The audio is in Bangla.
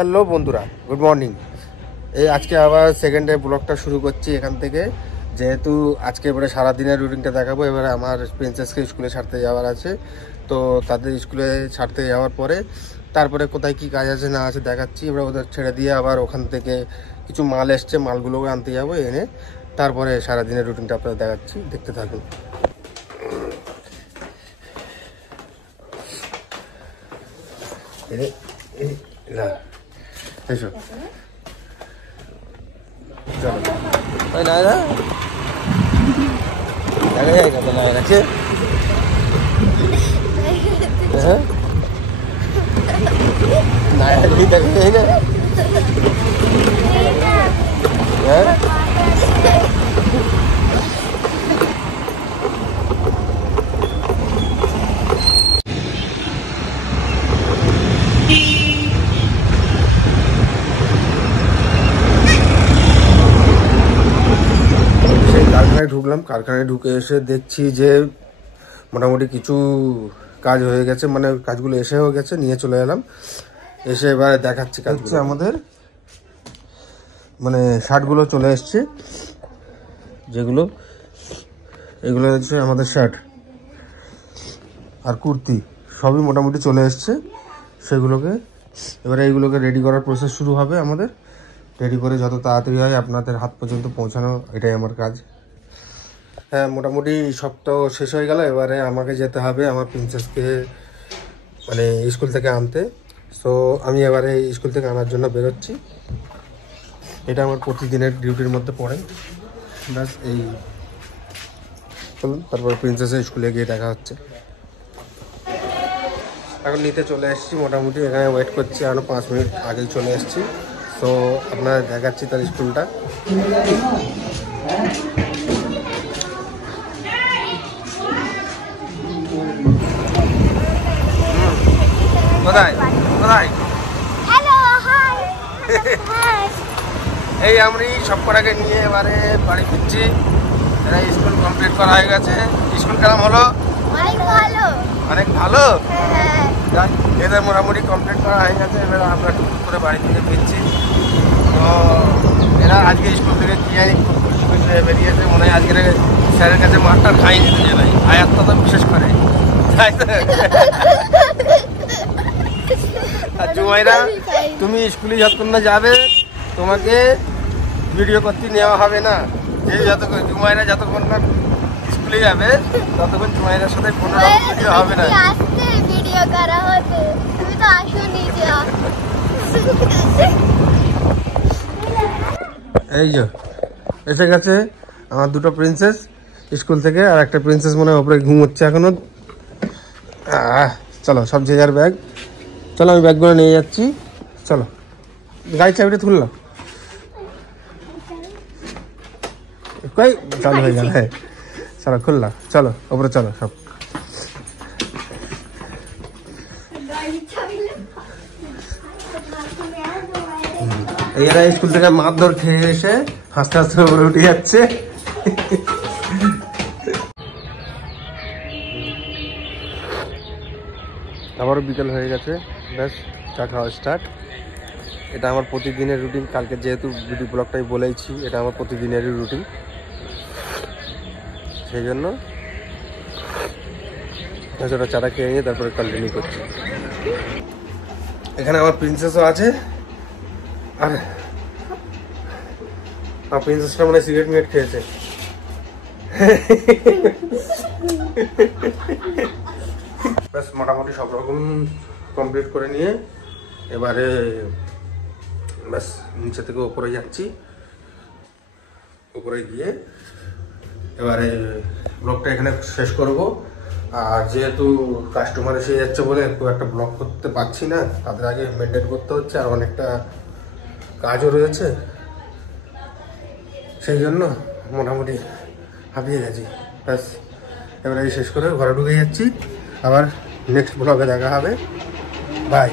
হ্যালো বন্ধুরা, গুড মর্নিং। এই আজকে আবার সেকেন্ড ডে ব্লগটা শুরু করছি এখান থেকে, যেহেতু আজকে এবারে সারাদিনের রুটিনটা দেখাবো। এবারে আমার প্রিন্সেসকে স্কুলে ছাড়তে যাওয়ার আছে, তো তাদের স্কুলে ছাড়তে যাওয়ার পরে তারপরে কোথায় কি কাজ আছে না আছে দেখাচ্ছি। এবার ওদের ছেড়ে দিয়ে আবার ওখান থেকে কিছু মাল এসছে, মালগুলোকে আনতে যাবো, এনে তারপরে সারাদিনের রুটিনটা আপনাদের দেখাচ্ছি, দেখতে থাকুন। এসো চলো, তাই না না দেখা যায় কত না আছে। হ্যাঁ না দেখা যায় না। হ্যাঁ কারখানায় ঢুকলাম, কারখানায় ঢুকে এসে দেখছি যে মোটামুটি কিছু কাজ হয়ে গেছে, মানে কাজগুলো এসেও গেছে, নিয়ে চলে এলাম। এসে এবার দেখাচ্ছি কাজ হচ্ছে আমাদের, মানে শার্টগুলো চলে এসছে, যেগুলো এগুলো হচ্ছে আমাদের শার্ট আর কুর্তি, সবই মোটামুটি চলে এসছে। সেগুলোকে এবারে এইগুলোকে রেডি করার প্রসেস শুরু হবে আমাদের। রেডি করে যত তাড়াতাড়ি হয় আপনাদের হাত পর্যন্ত পৌঁছানো, এটাই আমার কাজ। হ্যাঁ, মোটামুটি সবটাও শেষ হয়ে গেল। এবারে আমাকে যেতে হবে আমার প্রিন্সেসকে মানে স্কুল থেকে আনতে। সো আমি এবারে স্কুল থেকে আনার জন্য বেরোচ্ছি। এটা আমার প্রতিদিনের ডিউটির মধ্যে পড়ে। ব্যাস এই চলুন, তারপর প্রিন্সেসের স্কুলে গিয়ে দেখা হচ্ছে। এখন নিতে চলে এসেছি, মোটামুটি এখানে ওয়েট করছি, আরও 5 মিনিট আগেই চলে এসেছি। তো আপনারা দেখাচ্ছি তার স্কুলটা। কোথায় কোথায় এই আমি সব কটাকে নিয়ে এবারে বাড়ি ফিরছি। এরা স্কুল কমপ্লিট করা হয়ে গেছে। স্কুল কেমন হলো? অনেক ভালো। এদের মোটামুটি কমপ্লিট করা হয়ে গেছে। এবার আমরা টুক করে বাড়ি থেকে ফিরছি। তো এরা আজকে স্কুল থেকে কি জানি বেরিয়েছে, মনে হয় আজকে স্যারের কাছে মাঠটা খাই নিতে যে ভাই, আয়াতটা তো বিশেষ করে, তাই তো। আর জুমাইরা, তুমি স্কুলে যতক্ষণ না যাবে তোমাকে ভিডিও করতে নেওয়া হবে না। যে যতক্ষণ জুমাইরা যতক্ষণ না স্কুলে যাবে ততক্ষণ জুমাইরার সাথে কোনো রকম ভিডিও হবে না। এই যে এসে গেছে আমার দুটো প্রিন্সেস স্কুল থেকে, আর একটা প্রিন্সেস মনে হয় ওপরে ঘুমোচ্ছে এখনো। চলো সব যে যার ব্যাগ, চলো আমি ব্যাগগুলো নিয়ে যাচ্ছি। চলো গাড়ির চাবিটা তুললাম, কই চালু হয়ে গেল। হ্যাঁ চলো খুললাম, চলো ওপরে চলো সব। এরা স্কুল থেকে মারধর খেয়ে এসে হাসতে হাসতে উপরে উঠে যাচ্ছে। আবারও বিকেল হয়ে গেছে, ব্যাস চা খাওয়া স্টার্ট। এটা আমার প্রতিদিনের রুটিন। কালকে যেহেতু ভিডিও ব্লগটাই বলেইছি, এটা আমার প্রতিদিনেরই রুটিন, সেই জন্য ওটা চাটা খেয়ে নিয়ে তারপরে কন্টিনিউ করছি। এখানে আমার প্রিন্সেসও আছে, আর আমার প্রিন্সেসটা মানে সিগারেট মিগারেট খেয়েছে। ব্যাস মোটামুটি সব রকম কমপ্লিট করে নিয়ে এবারে ব্যাস নিচে থেকে উপরে যাচ্ছি। উপরে গিয়ে এবারে ব্লগটা এখানে শেষ করব। আর যেহেতু কাস্টমার এসে যাচ্ছে বলে খুব একটা ব্লগ করতে পারছি না, তাদের আগে মেনটেন করতে হচ্ছে, আর অনেকটা কাজও রয়েছে, সেই জন্য মোটামুটি হাঁপিয়ে গেছি। ব্যাস এবারে শেষ করে ঘরে ঢুকে যাচ্ছি। আবার নেক্সট ব্লগে দেখা হবে। বাই।